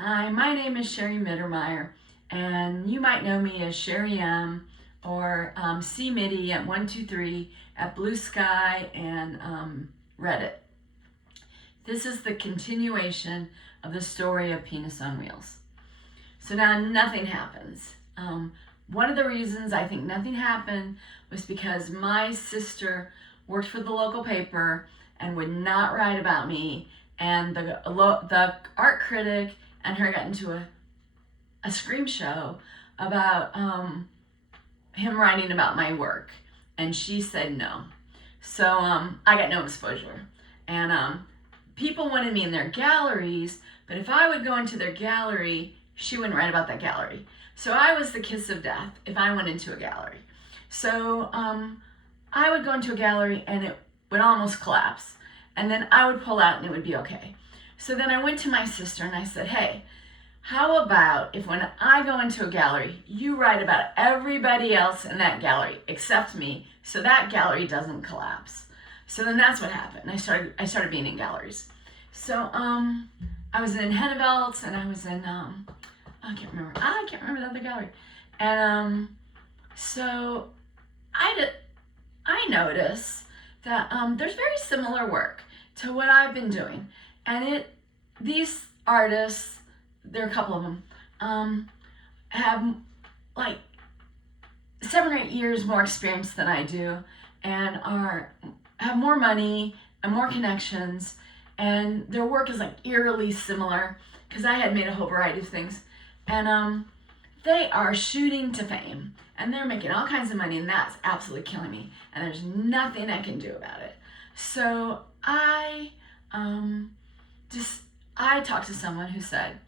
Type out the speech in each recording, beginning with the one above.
Hi, my name is Cheri and you might know me as Cheri M or Cmitty123 at Blue Sky and Reddit. This is the continuation of the story of Penis on Wheels. So now nothing happens. One of the reasons I think nothing happened was because my sister worked for the local paper and would not write about me, and the art critic and her got into a scream show about him writing about my work, and she said no. So I got no exposure, and people wanted me in their galleries, but if I would go into their gallery, she wouldn't write about that gallery. So I was the kiss of death if I went into a gallery. So I would go into a gallery and it would almost collapse, and then I would pull out and it would be okay. So then I went to my sister and I said, hey, how about if when I go into a gallery, you write about everybody else in that gallery except me, so that gallery doesn't collapse. So then that's what happened. I started being in galleries. So I was in Henneveldt, and I was in I can't remember the other gallery. And so I notice that there's very similar work to what I've been doing, and these artists, there are a couple of them, have like 7 or 8 years more experience than I do, and have more money and more connections, and their work is like eerily similar because I had made a whole variety of things, and they are shooting to fame and they're making all kinds of money, and that's absolutely killing me, and there's nothing I can do about it. So I talked to someone who said,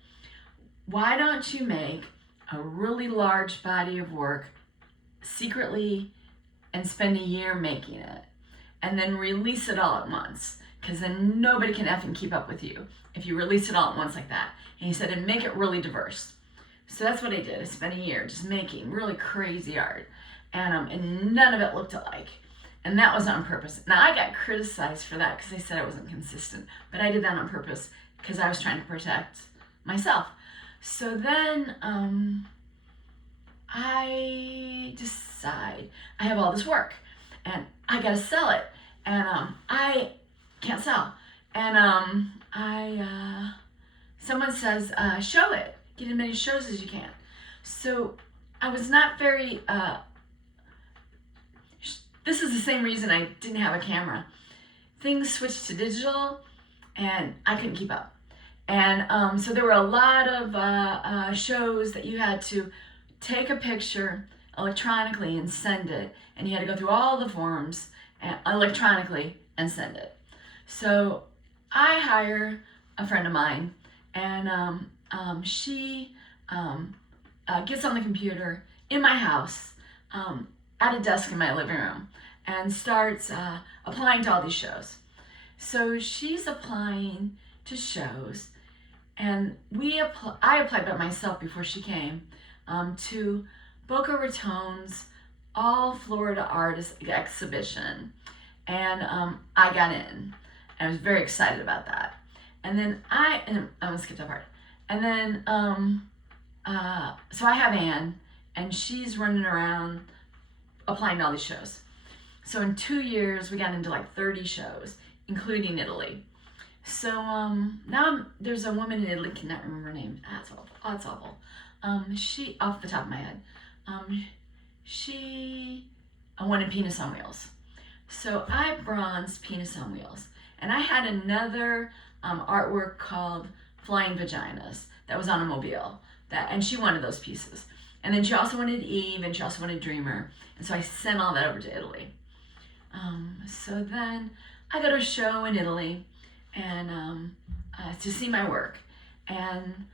why don't you make a really large body of work secretly and spend a year making it and then release it all at once, because then nobody can effing keep up with you if you release it all at once like that. And he said, and make it really diverse. So that's what I did. I spent a year just making really crazy art, and none of it looked alike. And that was on purpose. Now, I got criticized for that because they said I wasn't consistent, but I did that on purpose because I was trying to protect myself. So then I decide I have all this work and I gotta sell it, and I can't sell. And someone says, show it, get as many shows as you can. So I was not very, this is the same reason I didn't have a camera. Things switched to digital and I couldn't keep up. And so there were a lot of shows that you had to take a picture electronically and send it, and you had to go through all the forms electronically and send it. So I hire a friend of mine, and she gets on the computer in my house at a desk in my living room and starts applying to all these shows. So she's applying to shows, and I applied by myself before she came to Boca Raton's All Florida Artists Exhibition, and I got in. I was very excited about that. And then I'm gonna skip that part. And then so I have Anne, and she's running around applying to all these shows. So in 2 years we got into like 30 shows, including Italy. So now there's a woman in Italy, cannot remember her name. That's awful. Oh, that's awful. She, off the top of my head, she wanted Penis on Wheels. So I bronzed Penis on Wheels, and I had another artwork called Flying Vaginas that was on a mobile, and she wanted those pieces. And then she also wanted Eve, and she also wanted Dreamer, and so I sent all that over to Italy. So then I go to a show in Italy, and to see my work, and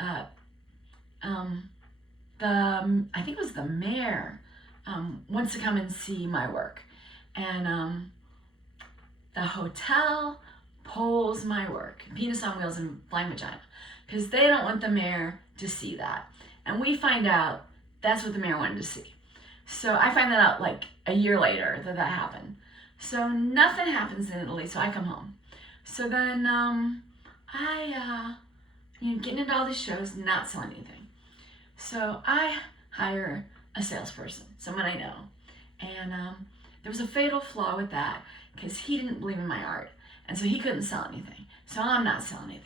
I think it was the mayor wants to come and see my work, and the hotel pulls my work, Penis on Wheels and Flying Vagina, because they don't want the mayor to see that, and we find out that's what the mayor wanted to see. So I find that out like a year later that happened. So nothing happens in Italy, so I come home. So then I getting into all these shows, not selling anything. So I hire a salesperson, someone I know. And there was a fatal flaw with that because he didn't believe in my art. And so he couldn't sell anything. So I'm not selling anything.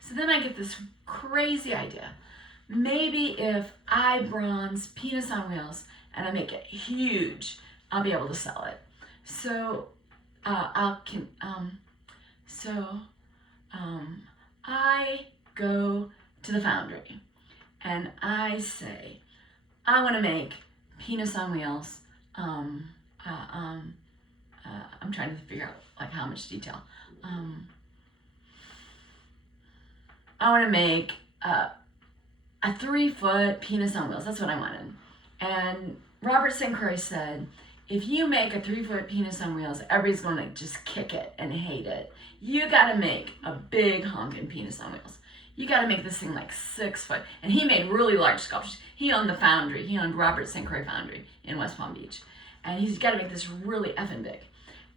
So then I get this crazy idea. Maybe if I bronze penis on wheels and I make it huge, I'll be able to sell it. So I go to the foundry and I say, I want to make penis on wheels. I'm trying to figure out like how much detail. I want to make a 3-foot penis on wheels. That's what I wanted. And Robert St. Croix said, if you make a 3-foot penis on wheels, everybody's going to just kick it and hate it. You got to make a big honking penis on wheels. You got to make this thing like 6 foot. And he made really large sculptures. He owned the foundry. He owned Robert St. Croix Foundry in West Palm Beach. And he's got to make this really effing big.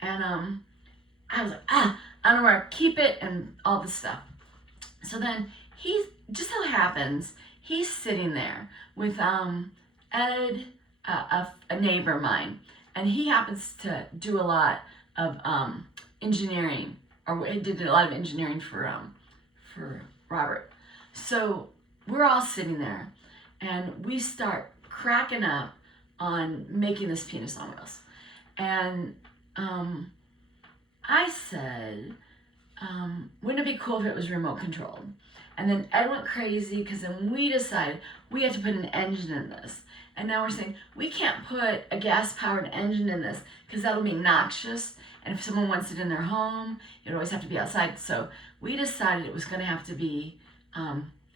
And I was like, I don't know where to keep it and all this stuff. So then just so happens, he's sitting there with Ed, a neighbor of mine, and he happens to do a lot of engineering, or he did a lot of engineering for Robert. So we're all sitting there, and we start cracking up on making this penis on wheels. And I said, wouldn't it be cool if it was remote controlled? And then Ed went crazy because then we decided we had to put an engine in this. And now we're saying we can't put a gas-powered engine in this because that'll be noxious. And if someone wants it in their home, it would always have to be outside. So we decided it was going to have to be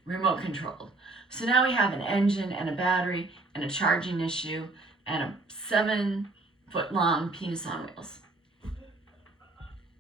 remote controlled. So now we have an engine and a battery and a charging issue and a 7-foot long penis on wheels.